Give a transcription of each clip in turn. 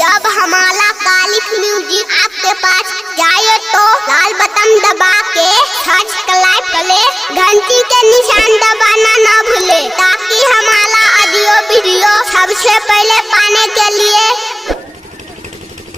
जब हमारा कालिक म्यूजिक आपके पास जाए तो लाल बटन दबा के सब्सक्राइब करे, घंटी के निशान दबाना ना भूले ताकि हमारा ऑडियो वीडियो सबसे पहले पाने के लिए।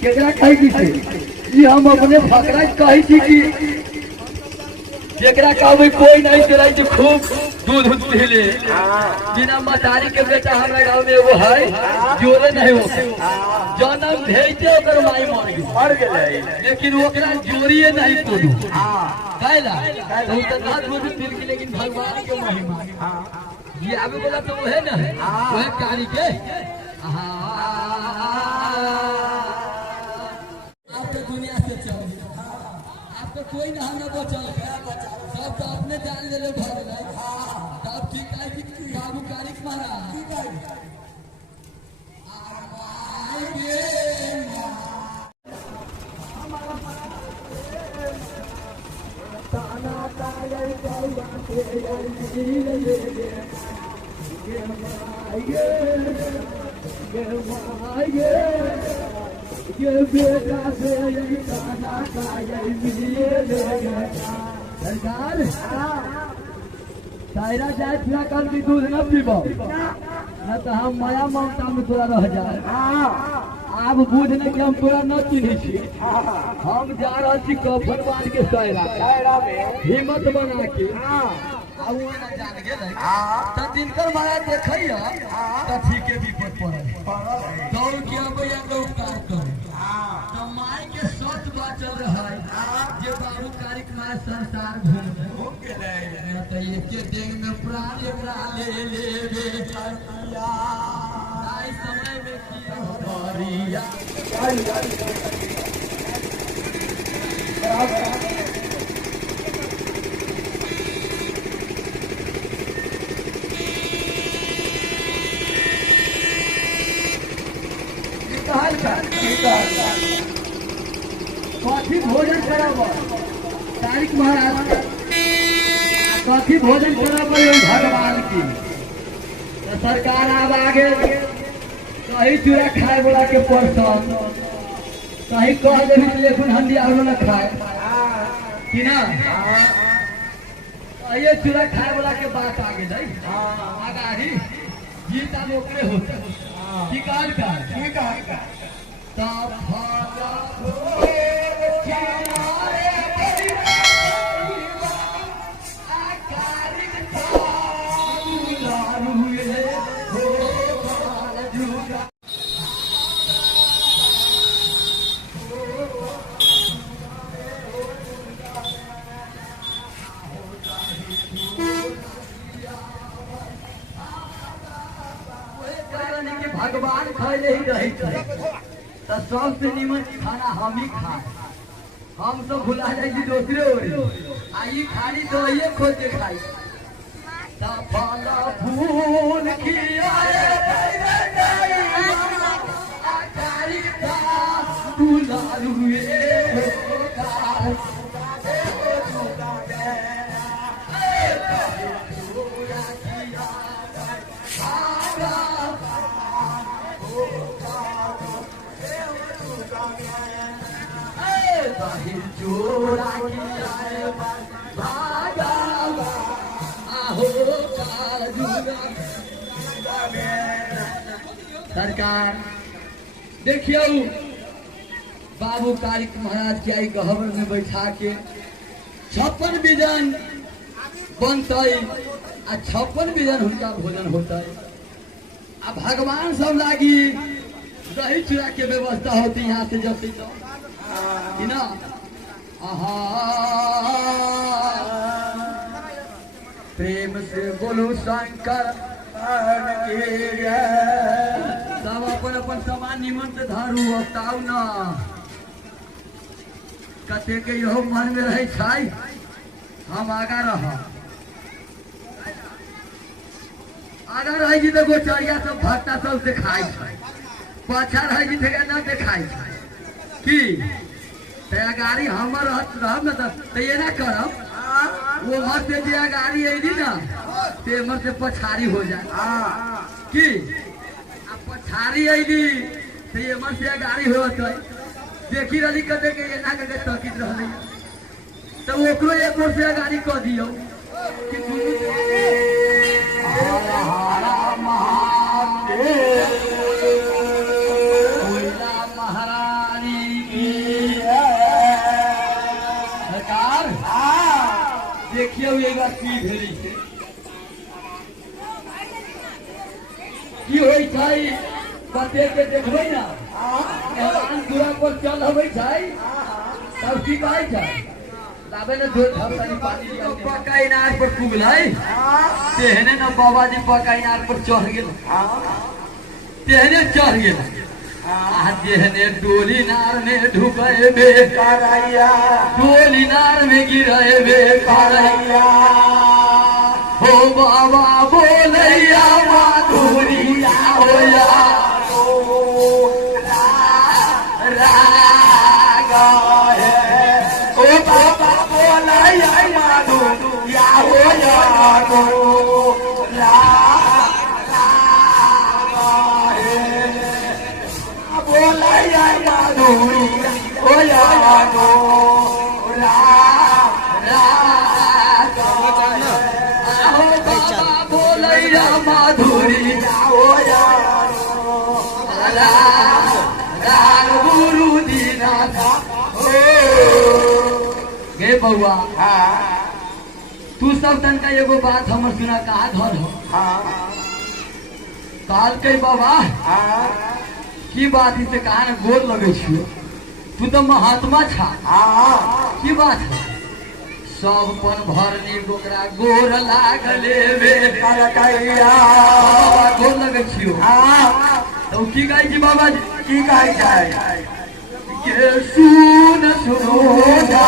केकरा कही थी हम अपने फकरा कही थी कि जेकरा कहबै कोई नहीं चलाई जो खूब दूध पीले बिना मतारी के बेटा हमारे गाँव में एगो है जोरे नहीं हो जन्म भेजते ओकर माई मर गई लेकिन ओकरा जोड़िए नहीं कोनो कहला तो ना दूध पील के लेकिन भगवान के महिमा ये आगे बोला तो है ना वह कारी के आप तो दुनिया से चल आप तो कोई ना हमें बचल सब तो अपने जान ले लो भर तब ठीक है कि बाबू कारिक महाराज सरकार तायरा जाए फिरा कर भी दूध न पीबो न तो हम माया ममता में तोरा रह जाए अब बुझ न कि हम तोरा न चिन्ही छी हम जा रहा छी कफन बांध के तायरा में हिम्मत बना के अब वो ना जान गेलै त दिनकर महाराज देखैया त ठीके विपद पड़ल दौड़ के अबैया तो उपकार करे त माई के सत बाचल रहै जे बाबू कारिक महाराज संसार घूम गेलै त एके देह में प्राण एकरा ले लेबे हरिया आई समय में की हरिया कथी भोजन करब तारिक महाराज कथी भोजन करब भगवान की तो सरकार अब आगे कहीं चूड़ा खाए वाला के परसन कहीं कह दे लेकिन हंडिया वाला खाए कि ना ये चूड़ा खाए वाला के बात आगे नहीं आगाही जीत अब ओकरे होता शिकार का तब भगवान खैले ही रही तो सबसे निमन खाना हम ही खाए हम तो भुला जाए दूसरे ओर आई खाली तो ये खोज के खाई फल फूल खियाए सरकार देखियो बाबू कारिक महाराज के आई गहवर में बैठा के 56 बिजन बनते आ 56 बिजन उनका भोजन होता आ भगवान सब लागी दही चूड़ा के व्यवस्था होती यहाँ से जब से कि ना प्रेम से बोलो शंकर सब अपन अपन सामान निमन से धारू बताऊ ना कते के यहो मन में रहे छाई हम आगा रही तो गोचरिया सब भट्टा सब दिखाई पाछा रही न दिखाई की गाड़ी हमर रहब न तो ये ना करब वो मर से जे गाड़ी अली ना ते मर से पछाड़ी हो जाए की पछाड़ी अली तो ये मन से गाड़ी होत है देखी रही कदे के ये ना कदे तकित रहले तो ओकरो एक और से गाड़ी क दियो कि महारानी की सरकार देखिए ये बात की भेली से की होई छाई बते के देखबै ना एलान दूरा पर चल हबै छाई तब की कहै छै लाबे न दो धरतनी पानी पक्का इनार पर कुगलै तेहने न बाबा जी पक्का इनार पर चढ़ गेल तेहने चढ़ गेल आ जेहने डोली नार में ढुकैबे करैया डोली नार में गिरैबे करैया हो बाबा बोलैया माधुरिया होया रागा है ओ बाबा बोलैया माधुरिया होया गो रागा है बोलैया माधुरिया होया गो बोलैया माधुरी गुरु दीना गे बउआ तू सब तन का एगो बात हमर सुना कहा धर हो काल के बाबा की बात इसे कहा न गोर लगे छियो तू तो महात्मा छा की बात है सब पन भरनी गोकरा गोर लागले बे करकैया गोर लगे छियो तो की कहै छी बाबा जी की कहै छै के सुन सुनोदा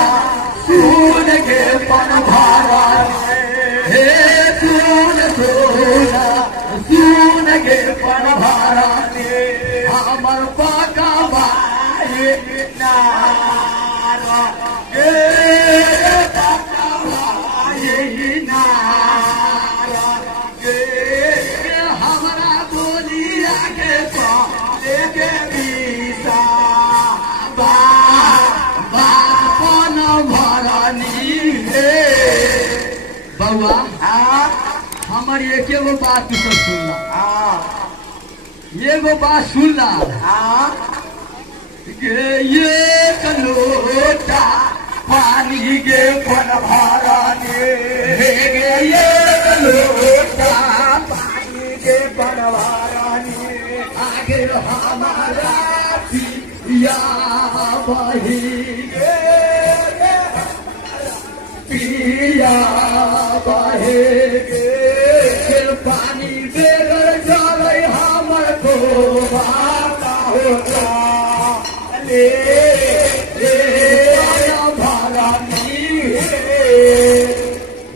सुन के पन भारा हे सुन सोना सुन के पन भारा हमर पाका बाए नारा के हमरा बोलिया के पाले के बीसा बापन भरनी हे बउआ हमर एके गो बात तू सब सुनला एगो बात सुनला ये कलोटा पानी गे पन भरनी हे ये कलोटा पानी गे पन भरनी आगे हमारा पिया बही गे पिया बहे गे पानी बेगर चले हमर को बाता होता ले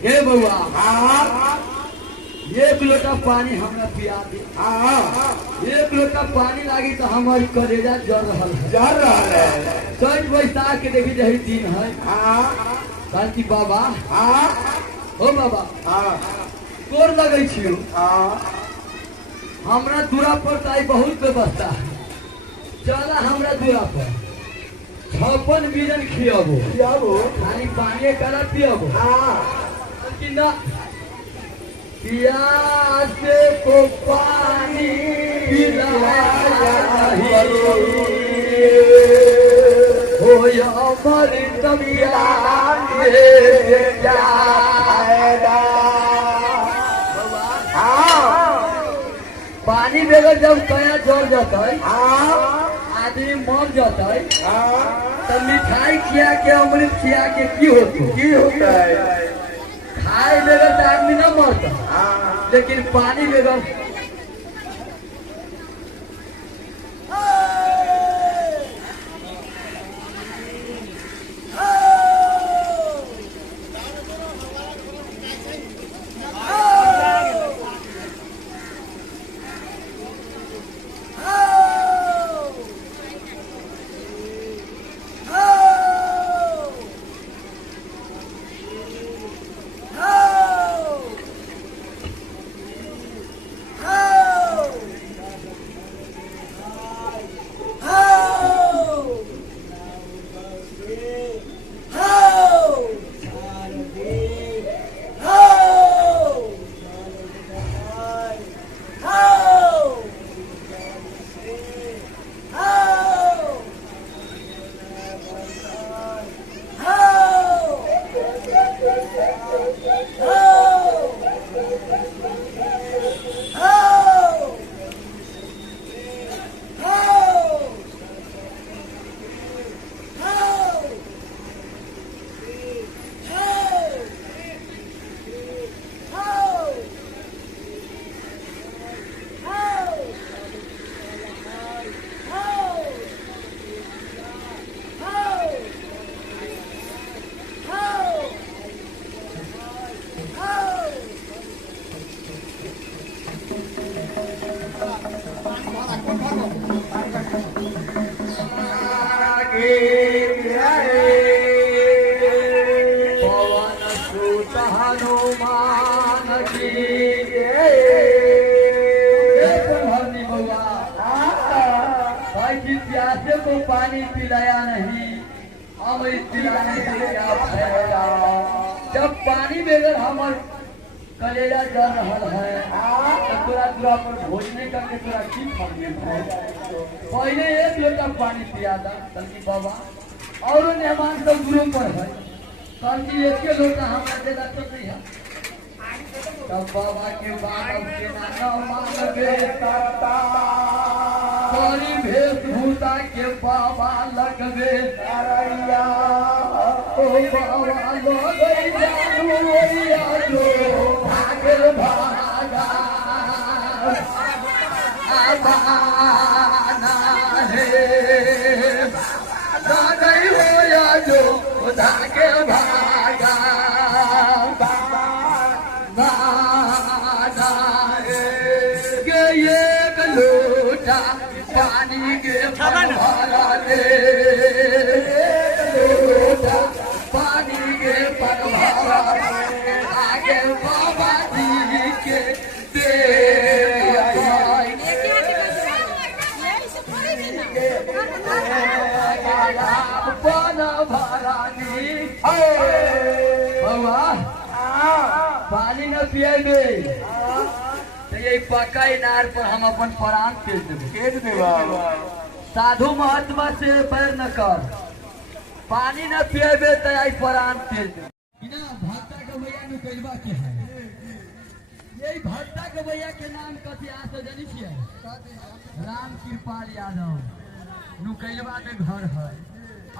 हे बउआ एक लोटा पानी हमरा पिया दे एक लोटा पानी लागी तो हमारी कलेजा जल रहा है चैत बैसाख के देखी जही दिन है कहती बाबा हो बाबा तोर लगे छियो हमरा दूरा पर तो आई बहुत व्यवस्था है चला हमरा दूरा पर 56 बीजन खियाबो खाली पानी करा पियाबो कि ना प्यास को पानी पिलाया हो अमर तबिया पानी बेगर जब कया जल जाता है आदमी मर जाता है तो मिठाई खिया के अमृत खिया के की होता है खाए बेगर तो आदमी न मरता लेकिन पानी बेगर भाई जी प्यासे को पानी पिलाया नहीं, हम इस पिलाने से क्या फायदा। जब पानी बगैर हमार कलेजा जल रहा है तो तोरा दूरा पर भोजने करके तोरा की फर्क है। पहले एक लोटा पानी पिया था तलकी बाबा, और मेहमान सब गुरु पर है तलकी एक के लोटा हमारे देना तो नहीं है। तब बाबा के बाप के नाम मांगे सारी वेशभूषा के बाबा लगवे अरैया ओ बाबा लगई जानू जो भागल भागा आबाना है लगई हो जो भागल भागा पानी के भरा दे पानी के भरा आगे बाबा जी के दे पाना भरानी बाबा पानी न पिएबे तो ये पक्का इनार पर हम अपन प्राण तेज देबा। साधु महात्मा से पैर न कर, पानी न पिएबे तो आई प्राण तेज देबा। बिना भट्टा के भैया नुकैलवा के है, यही भट्टा के भैया के नाम कथी आज तो जानी छियै? राम कृपाल यादव नुकैलवा में घर है।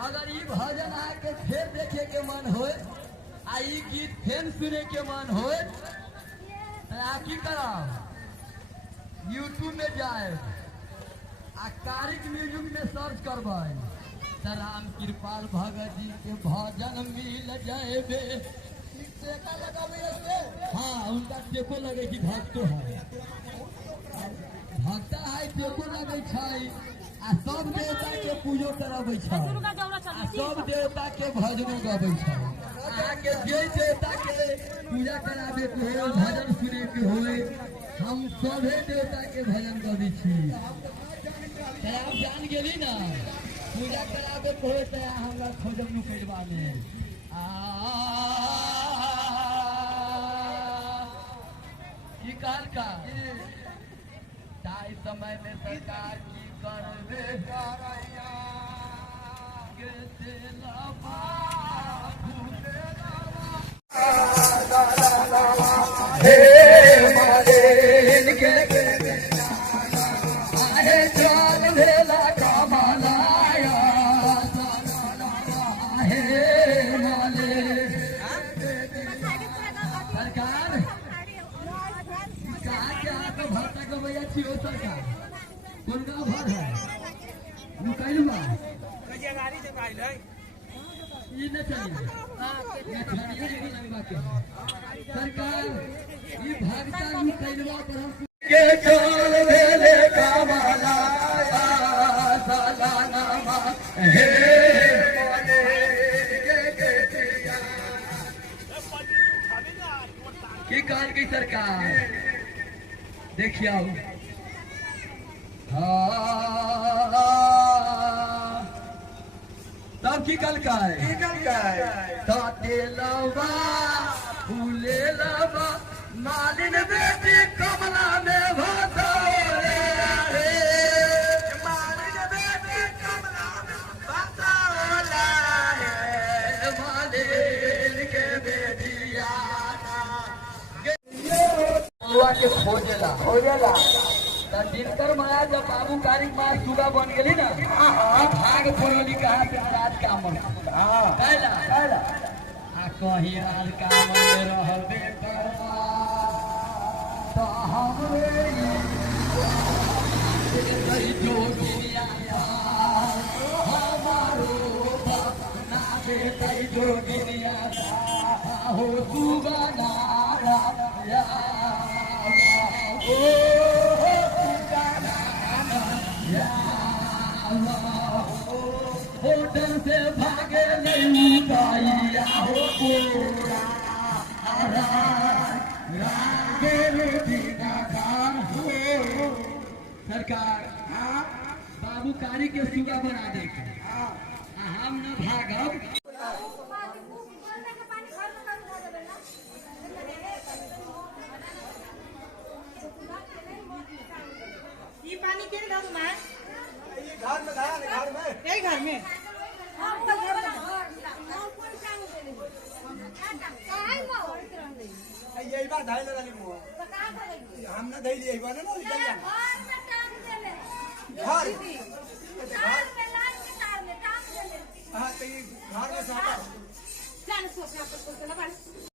अगर ई भजन आके फिर देखे के मन होए आ ई गीत फिर सुने के मन होए तो आप की करब? यूट्यूब में जाए आ कारिक म्यूजिक में सर्च करबै तो राम कृपाल भगत जी के भजन मिल जाएबे। हाँ उनका टेको लगे कि भक्तो है, भक्ता है टेको लगे आ सब देवता के पूजो करबै छै, सब देवता के भजनो गबै छै। आके जे देवता के पूजा कराबे के हो, भजन सुने के होए, हम सभे देवता के भजन गबै छी। आप जान गेली ना, पूजा कराबे के होए तो हमरा खोजब नुकैलवा में की काल का ताई समय में सरकार की करबे करैया के तेलवा हे मालिन के आहे चाल भेला कमलाया हे मालिन सरकार कहाँ के आके भट्टा के भैया छियो सरकार कौन गाँव भर है नुकैलवा ये न चलिए सरकार ये भक्ता नुकैलवा पर हम के चाल भेले कमला सालाना हे की काल की सरकार देखिए तब की कल का तेलवा फूले लवा मालिन बेटी कमला में भतौरे मालिन बेटी कमला में भतौला मालिन के बेटिया के खोजेला जिनकर माया जब बाबू कारिक माँ सुगा बन गई ना भाग फोड़ोली कहा के राज कामन कहला आ कहीं राज कामन में रहबे करबा तो हमरे जोगिया हमारो ना बेटा जोगिया हो सुगा या होटल से भागे नहीं गाइया हो पूरा सरकार बाबू कारी के सुगा बना दे हम न भागब। ये पानी के घर में ये घर में धारा नहीं, घर में यही घर में यही बात धारा लगा ली हम ना धैली यही बात ना घर हाँ तो ये घर में साटा